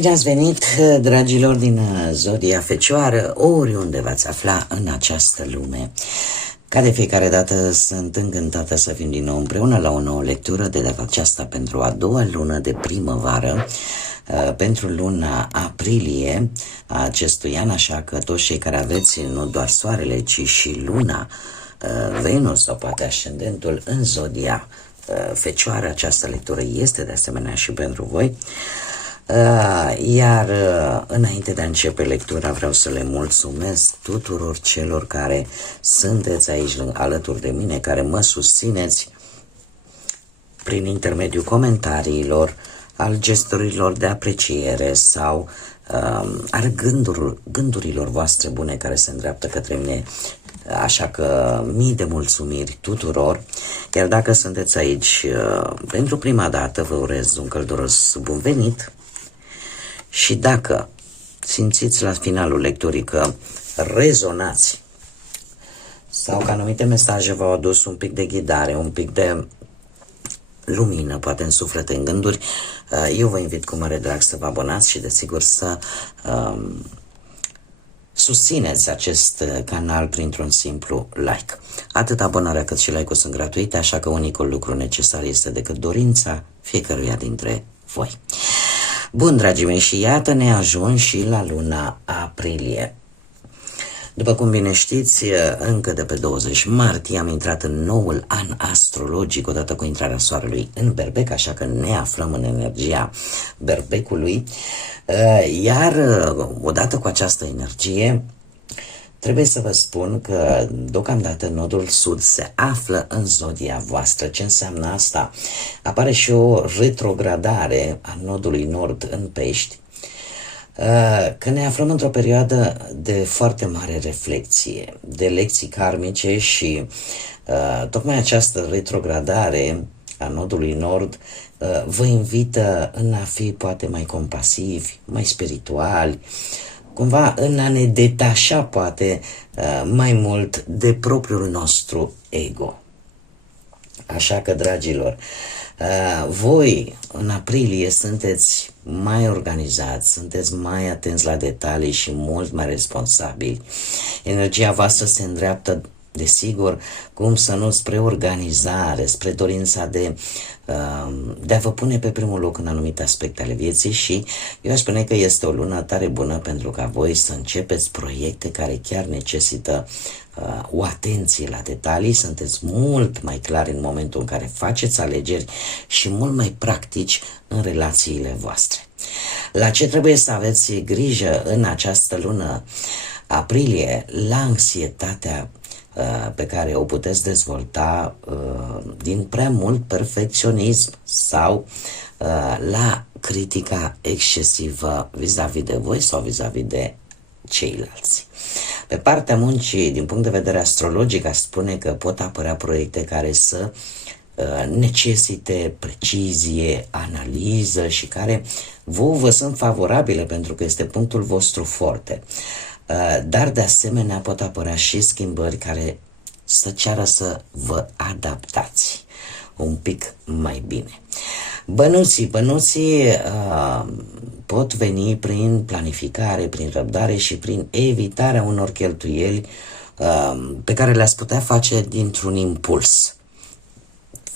Bine ați venit, dragilor din Zodia Fecioară, oriunde v-ați afla în această lume. Ca de fiecare dată sunt încântată să fim din nou împreună la o nouă lectură, de data aceasta pentru a doua lună de primăvară, pentru luna aprilie a acestui an, așa că toți cei care aveți nu doar soarele, ci și luna, Venus sau poate ascendentul în Zodia Fecioară, această lectură este de asemenea și pentru voi. Iar înainte de a începe lectura, vreau să le mulțumesc tuturor celor care sunteți aici alături de mine, care mă susțineți prin intermediul comentariilor, al gesturilor de apreciere sau al gândurilor voastre bune care se îndreaptă către mine. Așa că mii de mulțumiri tuturor, iar dacă sunteți aici pentru prima dată, vă urez un călduros bun venit. Și dacă simțiți la finalul lecturii că rezonați sau că anumite mesaje v-au adus un pic de ghidare, un pic de lumină, poate în suflet, în gânduri, eu vă invit cu mare drag să vă abonați și desigur să susțineți acest canal printr-un simplu like. Atât abonarea cât și like-ul sunt gratuite, așa că unicul lucru necesar este decât dorința fiecăruia dintre voi. Bun, dragii mei, și iată ne ajung și la luna aprilie. După cum bine știți, încă de pe 20 martie am intrat în noul an astrologic odată cu intrarea soarelui în Berbec, așa că ne aflăm în energia Berbecului, iar odată cu această energie trebuie să vă spun că deocamdată nodul sud se află în zodia voastră. Ce înseamnă asta? Apare și o retrogradare a nodului nord în Pești, că ne aflăm într-o perioadă de foarte mare reflexie, de lecții karmice și tocmai această retrogradare a nodului nord vă invită în a fi poate mai compasivi, mai spirituali, cumva în a ne detașa poate mai mult de propriul nostru ego. Așa că, dragilor, voi în aprilie sunteți mai organizați, sunteți mai atenți la detalii și mult mai responsabili. Energia voastră se îndreaptă, desigur, cum să nu, spre organizare, spre dorința de a vă pune pe primul loc în anumite aspecte ale vieții și eu aș spune că este o lună tare bună pentru ca voi să începeți proiecte care chiar necesită o atenție la detalii, sunteți mult mai clari în momentul în care faceți alegeri și mult mai practici în relațiile voastre. La ce trebuie să aveți grijă în această lună aprilie? La anxietatea pe care o puteți dezvolta din prea mult perfecționism sau la critica excesivă vis-a-vis de voi sau vis-a-vis de ceilalți. Pe partea muncii, din punct de vedere astrologic, aș spune că pot apărea proiecte care să necesite precizie, analiză și care vă sunt favorabile pentru că este punctul vostru forte. Dar de asemenea pot apărea și schimbări care să ceară să vă adaptați un pic mai bine. Bănuții pot veni prin planificare, prin răbdare și prin evitarea unor cheltuieli pe care le-ați putea face dintr-un impuls,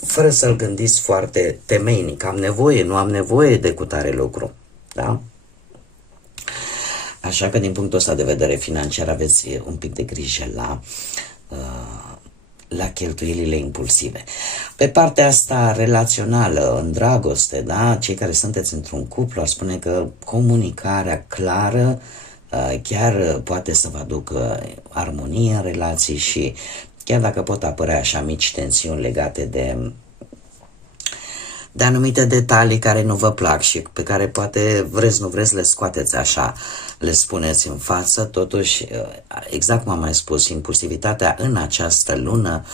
fără să-l gândiți foarte temeinic. Am nevoie, nu am nevoie de cutare lucru. Da? Așa că din punctul ăsta de vedere financiar aveți un pic de grijă la cheltuielile impulsive. Pe partea asta relațională, în dragoste, da? Cei care sunteți într-un cuplu, ar spune că comunicarea clară chiar poate să vă aducă armonie în relații și chiar dacă pot apărea așa mici tensiuni legate de anumite detalii care nu vă plac și pe care poate vreți, nu vreți, le scoateți așa, le spuneți în față, totuși, exact cum am mai spus, impulsivitatea în această lună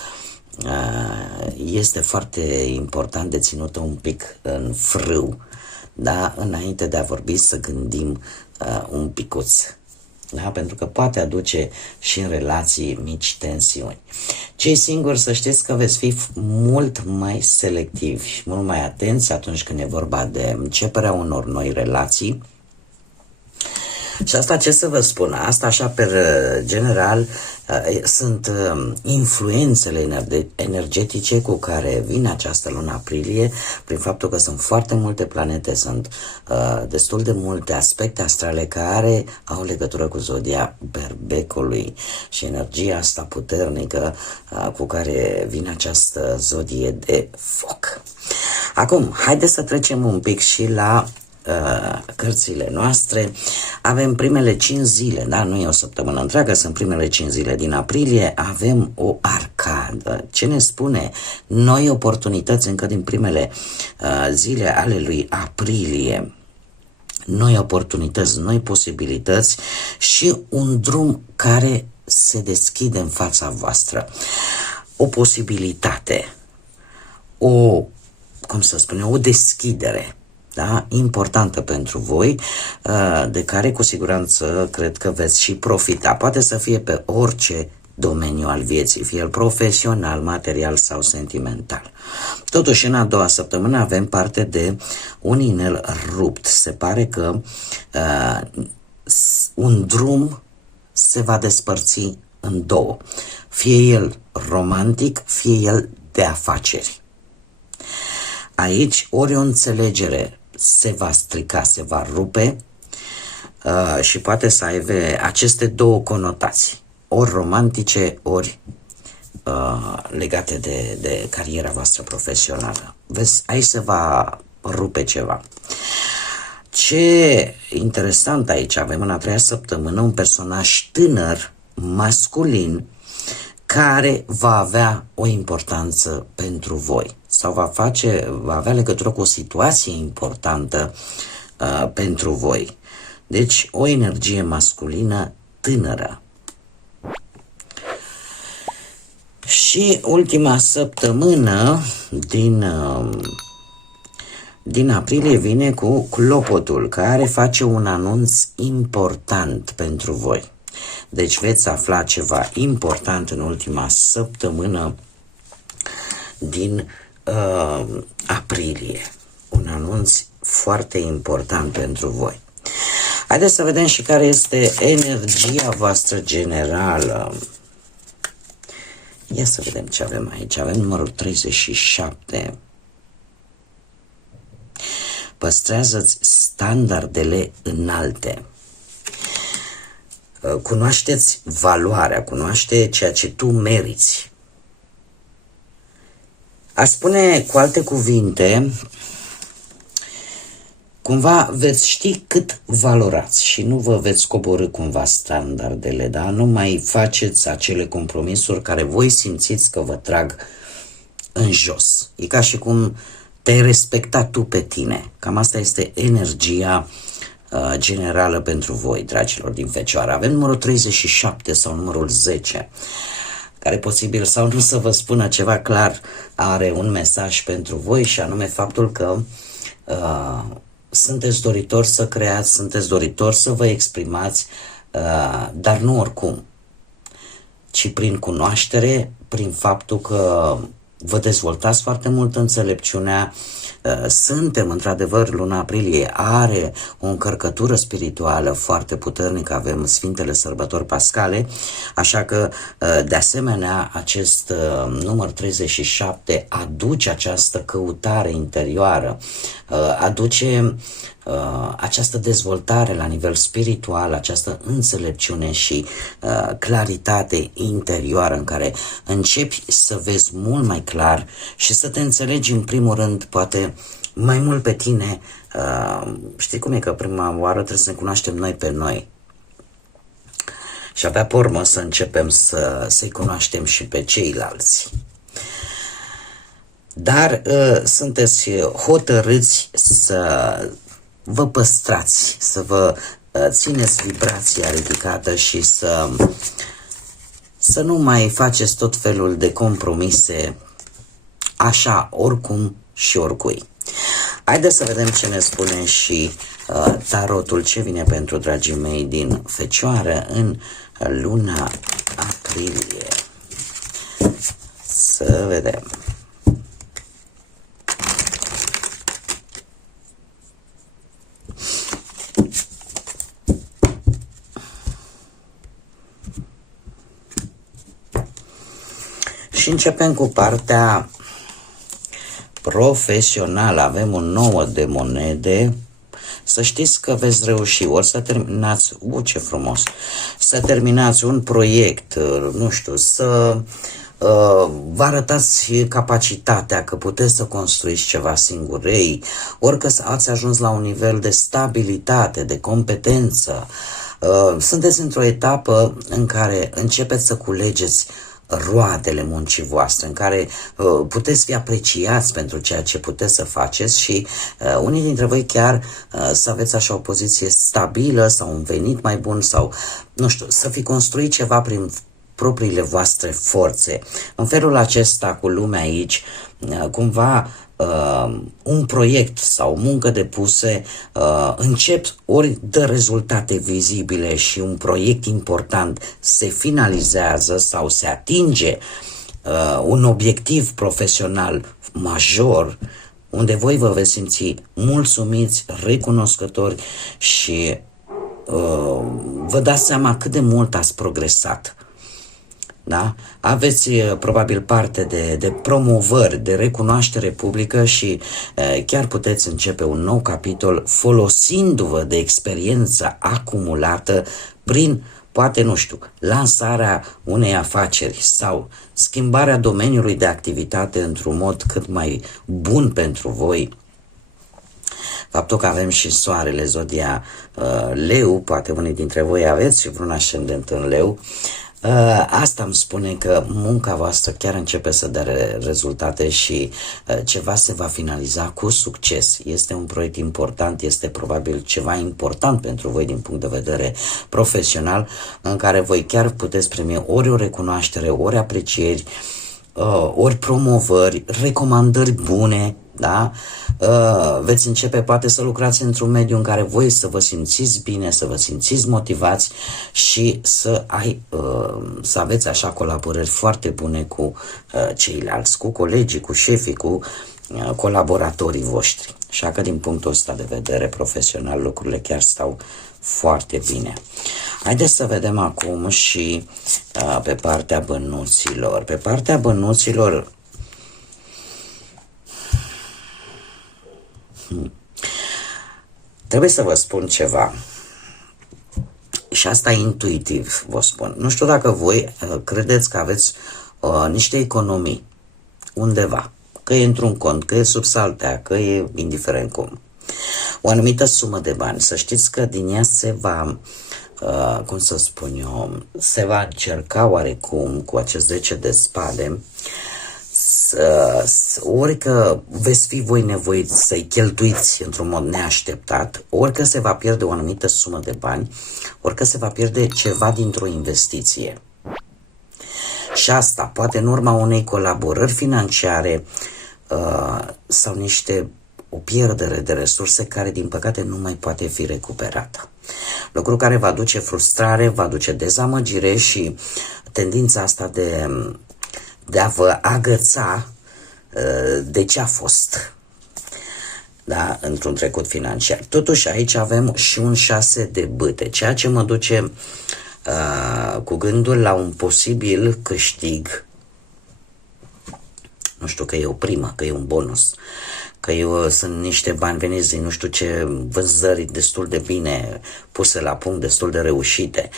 este foarte important de ținută un pic în frâu, da? Înainte de a vorbi să gândim un picuț. Da? Pentru că poate aduce și în relații mici tensiuni. Cei singuri, să știți că veți fi mult mai selectivi și mult mai atenți atunci când e vorba de începerea unor noi relații, Și asta ce să vă spun, asta așa pe general sunt influențele energetice cu care vine această lună aprilie, prin faptul că sunt foarte multe planete, sunt destul de multe aspecte astrale care au legătură cu zodia Berbecului și energia asta puternică cu care vine această zodie de foc. Acum, haideți să trecem un pic și la cărțile noastre. Avem primele 5 zile, da? Nu e o săptămână întreagă, sunt primele 5 zile din aprilie. Avem o arcadă. Ce ne spune? Noi oportunități încă din primele zile ale lui aprilie. Noi oportunități, noi posibilități și un drum care se deschide în fața voastră. O posibilitate, o deschidere, da? Importantă pentru voi, de care cu siguranță cred că veți și profita. Poate să fie pe orice domeniu al vieții, fie el profesional, material sau sentimental. Totuși, în a doua săptămână avem parte de un inel rupt. Se pare că un drum se va despărți în două. Fie el romantic, fie el de afaceri. Aici ori o înțelegere se va strica, se va rupe și poate să aibă aceste două conotații, ori romantice, ori legate de cariera voastră profesională. Vezi, aici se va rupe ceva. Ce interesant aici, avem în a treia săptămână un personaj tânăr, masculin, care va avea o importanță pentru voi sau va avea legătură cu o situație importantă pentru voi. Deci o energie masculină tânără. Și ultima săptămână din aprilie vine cu clopotul, care face un anunț important pentru voi. Deci veți afla ceva important în ultima săptămână din aprilie. Un anunț foarte important pentru voi. Haideți să vedem și care este energia voastră generală. Ia să vedem ce avem aici. Avem numărul 37. Păstrează-ți standardele înalte. Cunoaște-ți valoarea, cunoaște ceea ce tu meriți. Aș spune cu alte cuvinte, cumva veți ști cât valorați și nu vă veți coborî cumva standardele, da? Nu mai faceți acele compromisuri care voi simțiți că vă trag în jos. E ca și cum te-ai respectat tu pe tine. Cam asta este energia generală pentru voi, dragilor din Fecioară. Avem numărul 37 sau numărul 10, care posibil sau nu să vă spună ceva clar, are un mesaj pentru voi și anume faptul că sunteți doritori să creați, sunteți doritori să vă exprimați, dar nu oricum, ci prin cunoaștere, prin faptul că vă dezvoltați foarte mult înțelepciunea. Suntem, într-adevăr, luna aprilie are o încărcătură spirituală foarte puternică, avem Sfintele Sărbători Pascale, așa că, de asemenea, acest număr 37 aduce această căutare interioară, aduce această dezvoltare la nivel spiritual, această înțelepciune și claritate interioară în care începi să vezi mult mai clar și să te înțelegi în primul rând poate mai mult pe tine. Știi cum e că prima oară trebuie să ne cunoaștem noi pe noi și abia pe urmă să începem să-i cunoaștem și pe ceilalți. Dar sunteți hotărâți să vă păstrați, să vă țineți vibrația ridicată și să nu mai faceți tot felul de compromise așa, oricum și oricui. Haideți să vedem ce ne spune și tarotul, ce vine pentru dragii mei din Fecioară în luna aprilie. Să vedem. Și începem cu partea profesională. Avem un 9 de monede. Să știți că veți reuși, ori să terminați, ce frumos, să terminați un proiect, nu știu, să vă arătați capacitatea că puteți să construiți ceva singurei, ori că ați ajuns la un nivel de stabilitate, de competență. Sunteți într-o etapă în care începeți să culegeți roadele muncii voastre, în care puteți fi apreciați pentru ceea ce puteți să faceți și unii dintre voi chiar să aveți așa o poziție stabilă sau un venit mai bun sau, nu știu, să fi construit ceva prin propriile voastre forțe. În felul acesta, cu lumea aici, cumva un proiect sau muncă depuse încep ori dă rezultate vizibile și un proiect important se finalizează sau se atinge un obiectiv profesional major, unde voi vă veți simți mulțumiți, recunoscători și vă dați seama cât de mult ați progresat. Da? Aveți probabil parte de promovări, de recunoaștere publică și chiar puteți începe un nou capitol folosindu-vă de experiența acumulată prin, poate, nu știu, lansarea unei afaceri sau schimbarea domeniului de activitate într-un mod cât mai bun pentru voi. Faptul că avem și soarele, zodia Leu, poate unii dintre voi aveți și vreun ascendent în Leu, asta îmi spune că munca voastră chiar începe să dea rezultate și ceva se va finaliza cu succes. Este un proiect important, este probabil ceva important pentru voi din punct de vedere profesional, în care voi chiar puteți primi ori o recunoaștere, ori aprecieri, ori promovări, recomandări bune, da? Veți începe poate să lucrați într-un mediu în care voi să vă simțiți bine, să vă simțiți motivați și să aveți așa colaborări foarte bune cu ceilalți, cu colegii, cu șefii, cu colaboratorii voștri. Așa că din punctul ăsta de vedere profesional lucrurile chiar stau foarte bine. Haideți să vedem acum și pe partea bănuților. Pe partea bănuților trebuie să vă spun ceva și asta intuitiv vă spun. Nu știu dacă voi credeți că aveți niște economii undeva, că e într-un cont, că e sub saltea, că e indiferent cum. O anumită sumă de bani. Să știți că din ea se va, cum să spun eu, se va încerca oarecum cu acest 10 de spade ori că veți fi voi nevoiți să-i cheltuiți într-un mod neașteptat, ori că se va pierde o anumită sumă de bani, ori că se va pierde ceva dintr-o investiție. Și asta poate în urma unei colaborări financiare sau o pierdere de resurse care din păcate nu mai poate fi recuperată. Lucru care va duce frustrare, va duce dezamăgire și tendința asta de a vă agăța de ce a fost, da, într-un trecut financiar. Totuși aici avem și un 6 de bâte, ceea ce mă duce cu gândul la un posibil câștig. Nu știu, că e o primă, că e un bonus, că sunt niște bani veniți din nu știu ce vânzări destul de bine puse la punct, destul de reușite.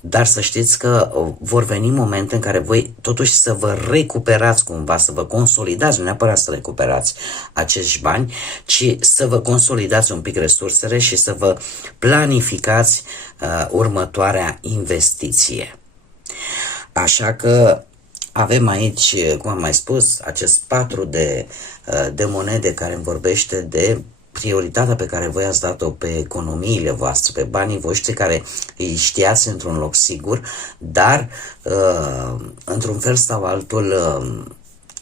Dar să știți că vor veni momente în care voi totuși să vă recuperați cumva, să vă consolidați, nu neapărat să recuperați acești bani, ci să vă consolidați un pic resursele și să vă planificați următoarea investiție. Așa că avem aici, cum am mai spus, acest 4 de monede care îmi vorbește de prioritatea pe care voi ați dat-o pe economiile voastre, pe banii voștri care îi știați într-un loc sigur, dar într-un fel sau altul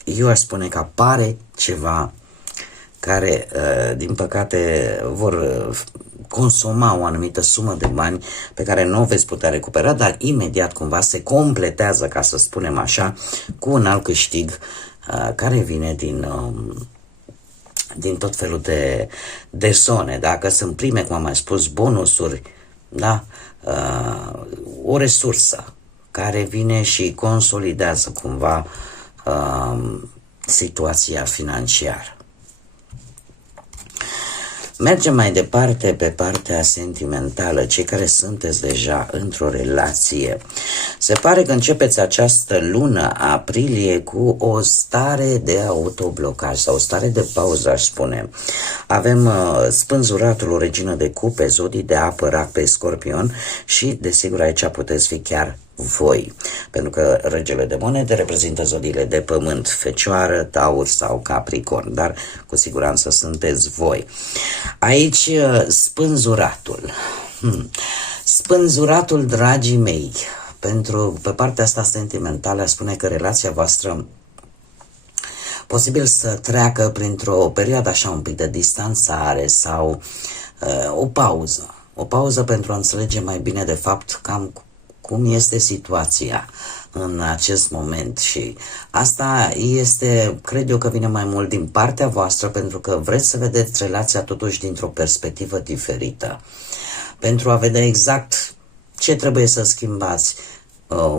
eu aș spune că apare ceva care din păcate vor consuma o anumită sumă de bani pe care nu o veți putea recupera, dar imediat cumva se completează, ca să spunem așa, cu un alt câștig care vine din tot felul de zone. Dacă sunt prime, cum am mai spus, bonusuri, da? O resursă care vine și consolidează cumva situația financiară. Mergem mai departe pe partea sentimentală. Cei care sunteți deja într-o relație, se pare că începeți această lună aprilie cu o stare de autoblocaj sau o stare de pauză, aș spune. Avem spânzuratul, o regină de cupe, zodii de apă, rac pe Scorpion și desigur aici puteți fi chiar voi, pentru că regele de monede reprezintă zodiile de pământ, Fecioară, Taur sau Capricorn, dar cu siguranță sunteți voi. Aici spânzuratul. Spânzuratul, dragii mei, pe partea asta sentimentală, spune că relația voastră posibil să treacă printr-o perioadă așa un pic de distanțare sau o pauză. O pauză pentru a înțelege mai bine de fapt cam cum este situația în acest moment și asta este, cred eu că vine mai mult din partea voastră pentru că vreți să vedeți relația totuși dintr-o perspectivă diferită, pentru a vedea exact ce trebuie să schimbați,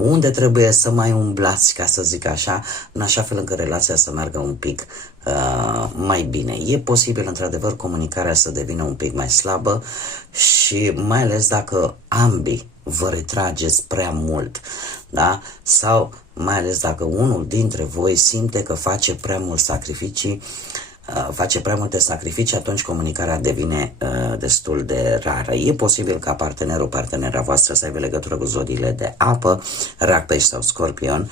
unde trebuie să mai umblați, ca să zic așa, în așa fel încât relația să meargă un pic mai bine. E posibil, într-adevăr, comunicarea să devină un pic mai slabă și mai ales dacă ambii vă retrageți prea mult, da? Sau mai ales dacă unul dintre voi simte că face prea mult sacrificii, face prea multe sacrificii, atunci comunicarea devine destul de rară. E posibil ca partenerul, partenera voastră să aibă legătură cu zodiile de apă, rac, pești sau Scorpion.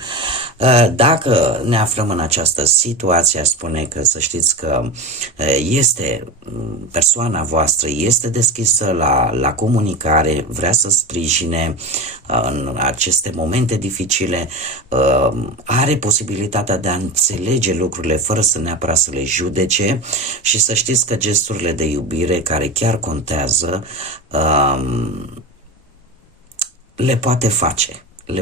Dacă ne aflăm în această situație, aș spune că să știți că persoana voastră este deschisă la comunicare, vrea să sprijine în aceste momente dificile, are posibilitatea de a înțelege lucrurile fără să neapărat să le judece și să știți că gesturile de iubire care chiar contează le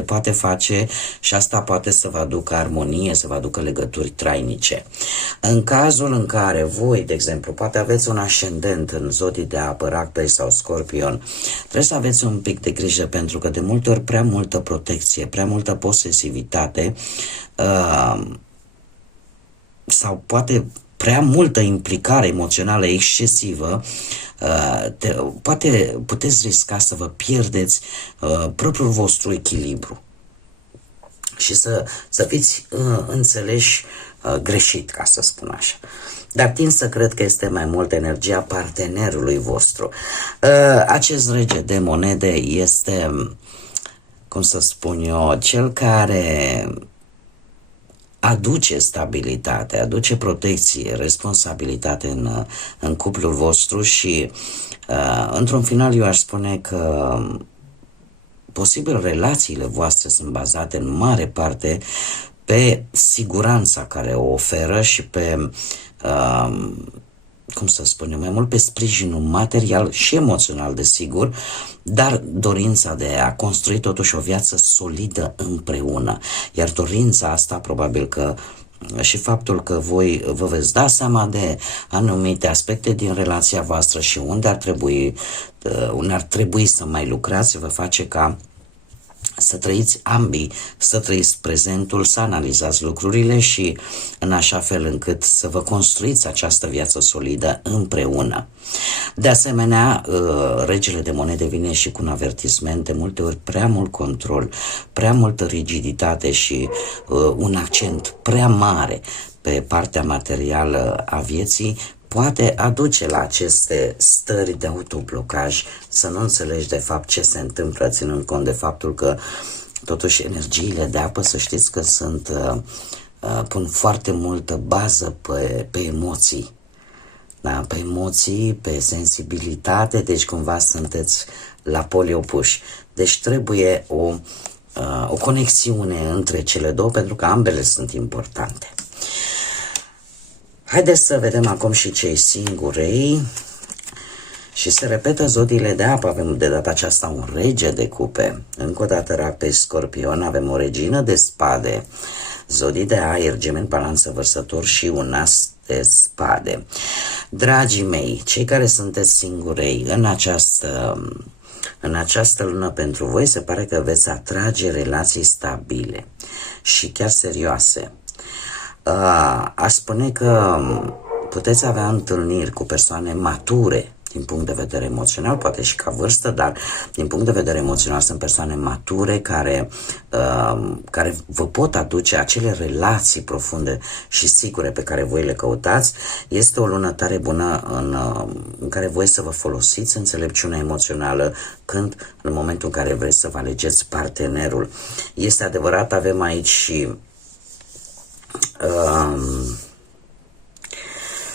poate face și asta poate să vă aducă armonie, să vă aducă legături trainice. În cazul în care voi, de exemplu, poate aveți un ascendent în zodii de apă, rac, pești sau Scorpion, trebuie să aveți un pic de grijă pentru că de multe ori prea multă protecție, prea multă posesivitate sau poate prea multă implicare emoțională excesivă, puteți risca să vă pierdeți propriul vostru echilibru și să fiți înțeleși greșit, ca să spun așa. Dar tind să cred că este mai mult energia partenerului vostru. Acest rege de monede este, cum să spun eu, cel care aduce stabilitate, aduce protecție, responsabilitate în cuplul vostru și într-un final eu aș spune că posibil relațiile voastre sunt bazate în mare parte pe siguranța care o oferă și pe cum să spunem, mai mult pe sprijinul material și emoțional, desigur, dar dorința de a construi totuși o viață solidă împreună. Iar dorința asta probabil că și faptul că voi vă veți da seama de anumite aspecte din relația voastră și unde ar trebui să mai lucrați, vă face ca să trăiți ambii, să trăiți prezentul, să analizați lucrurile și în așa fel încât să vă construiți această viață solidă împreună. De asemenea, regele de monede vine și cu un avertisment, de multe ori prea mult control, prea multă rigiditate și un accent prea mare pe partea materială a vieții poate aduce la aceste stări de autoblocaj, să nu înțelegi de fapt ce se întâmplă, ținând cont de faptul că totuși energiile de apă, să știți că pun foarte multă bază pe emoții. Da? Pe emoții, pe sensibilitate, deci cumva sunteți la poli opuși. Deci trebuie o conexiune între cele două, pentru că ambele sunt importante. Haideți să vedem acum și cei singurei. Și se repetă zodiile de apă. Avem de data aceasta un rege de cupe. Încă o dată rac, pești, Scorpion. Avem o regină de spade. Zodii de aer, Gemeni, Balanță, Vărsător și un as de spade. Dragii mei, cei care sunteți singurei în această În această lună pentru voi se pare că veți atrage relații stabile și chiar serioase. Aș spune că puteți avea întâlniri cu persoane mature din punct de vedere emoțional, poate și ca vârstă, dar din punct de vedere emoțional sunt persoane mature care vă pot aduce acele relații profunde și sigure pe care voi le căutați. Este o lună tare bună în care voi să vă folosiți înțelepciunea emoțională în momentul în care vreți să vă alegeți partenerul. Este adevărat, avem aici și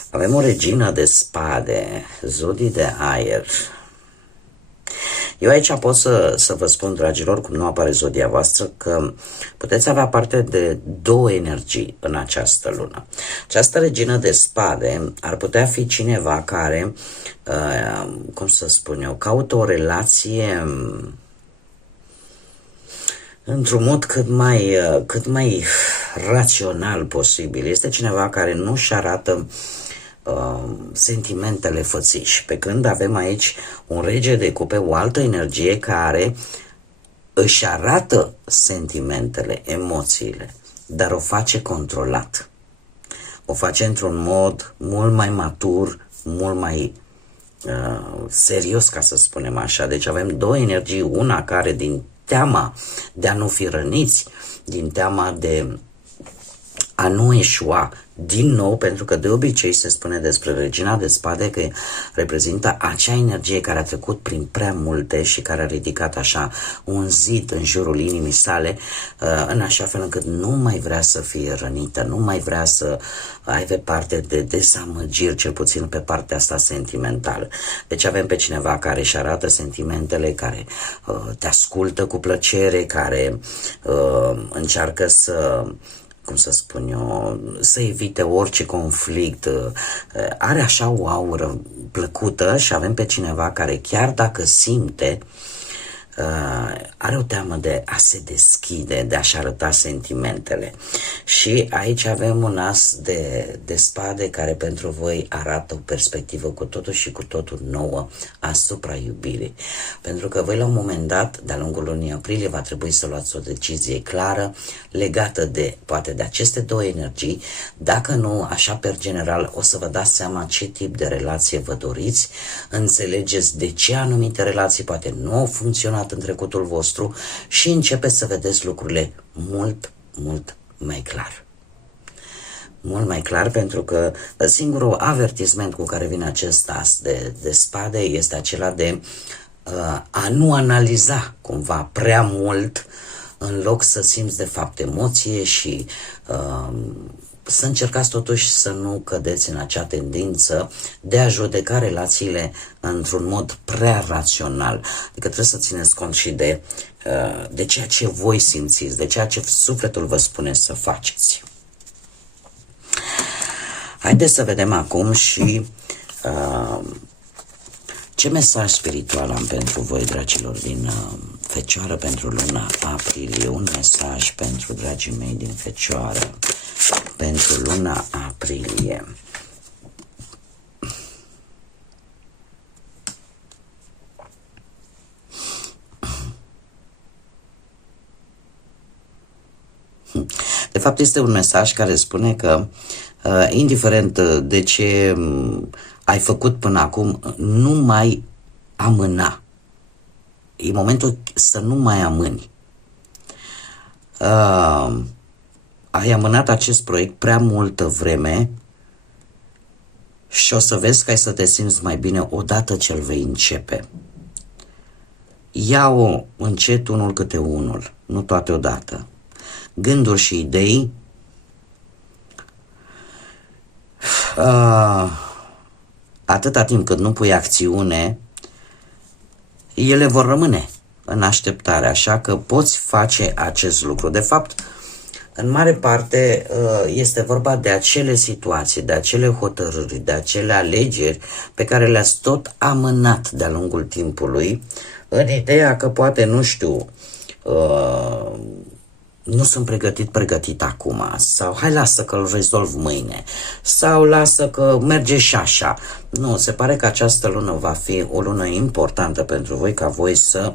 avem o regină de spade, zodii de aer. Eu aici pot să vă spun, dragilor, cum nu apare zodia voastră, că puteți avea parte de două energii în această lună. Această regină de spade ar putea fi cineva care, cum să spun eu, caută o relație într-un mod cât mai rațional posibil. Este cineva care nu își arată sentimentele fățiși, pe când avem aici un rege de cupe, o altă energie care își arată sentimentele, emoțiile, dar o face controlat. O face într-un mod mult mai matur, mult mai serios, ca să spunem așa. Deci avem două energii, una care din teama de a nu fi răniți, din teama de a nu eșua din nou, pentru că de obicei se spune despre regina de spade că reprezintă acea energie care a trecut prin prea multe și care a ridicat așa un zid în jurul inimii sale, în așa fel încât nu mai vrea să fie rănită, nu mai vrea să aibă parte de dezamăgiri, cel puțin pe partea asta sentimentală. Deci avem pe cineva care își arată sentimentele, care te ascultă cu plăcere, care încearcă să, cum să spun eu, să evite orice conflict, are așa o aură plăcută. Și avem pe cineva care, chiar dacă simte, are o teamă de a se deschide, de a-și arăta sentimentele. Și aici avem un as de spade care pentru voi arată o perspectivă cu totul și cu totul nouă asupra iubirii. Pentru că voi la un moment dat, de-a lungul lunii aprilie, va trebui să luați o decizie clară legată de, poate, de aceste două energii. Dacă nu, așa per general, o să vă dați seama ce tip de relație vă doriți, înțelegeți de ce anumite relații poate nu au funcționat în trecutul vostru și începeți să vedeți lucrurile mult, mult mai clar. Mult mai clar, pentru că singurul avertisment cu care vine acest as de spade este acela de a nu analiza cumva prea mult, în loc să simți de fapt emoție și să încercați totuși să nu cădeți în acea tendință de a judeca relațiile într-un mod prea rațional. Adică trebuie să țineți cont și de ceea ce voi simțiți, de ceea ce sufletul vă spune să faceți. Haideți să vedem acum și ce mesaj spiritual am pentru voi, dragilor, din Fecioară pentru luna aprilie. Un mesaj pentru dragii mei din Fecioară pentru luna aprilie. De fapt, este un mesaj care spune că indiferent de ce ai făcut până acum, nu mai amâna. E momentul să nu mai amâni. Ai amânat acest proiect prea multă vreme și o să vezi că ai să te simți mai bine odată ce îl vei începe. Ia-o încet, unul câte unul, nu toate odată. Gânduri și idei atâta timp cât nu pui acțiune, ele vor rămâne în așteptare, așa că poți face acest lucru. De fapt, în mare parte este vorba de acele situații, de acele hotărâri, de acele alegeri pe care le-ați tot amânat de-a lungul timpului, în ideea că poate, nu știu, nu sunt pregătit acum, sau hai lasă că îl rezolv mâine, sau lasă că merge și așa. Nu, se pare că această lună va fi o lună importantă pentru voi, ca voi să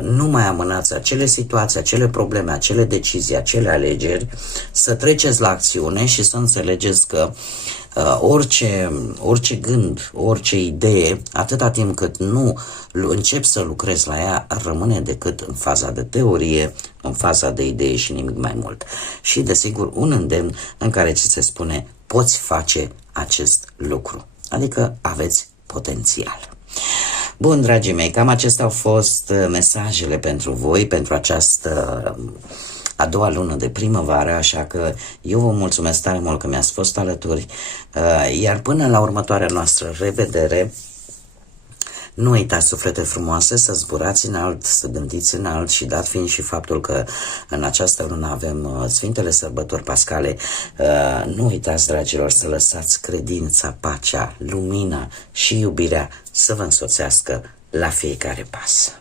nu mai amânați acele situații, acele probleme, acele decizii, acele alegeri, să treceți la acțiune și să înțelegeți că orice gând, orice idee, atâta timp cât nu încep să lucrezi la ea, rămâne decât în faza de teorie, în faza de idee și nimic mai mult. Și, desigur, un îndemn în care ți se spune, poți face acest lucru. Adică aveți potențial. Bun, dragii mei, cam acestea au fost mesajele pentru voi, pentru această a doua lună de primăvară, așa că eu vă mulțumesc tare mult că mi-ați fost alături, iar până la următoarea noastră revedere, nu uitați, suflete frumoase, să zburați înalt, să gândiți înalt și dat fiind și faptul că în această lună avem Sfintele Sărbători Pascale, nu uitați, dragilor, să lăsați credința, pacea, lumina și iubirea să vă însoțească la fiecare pas.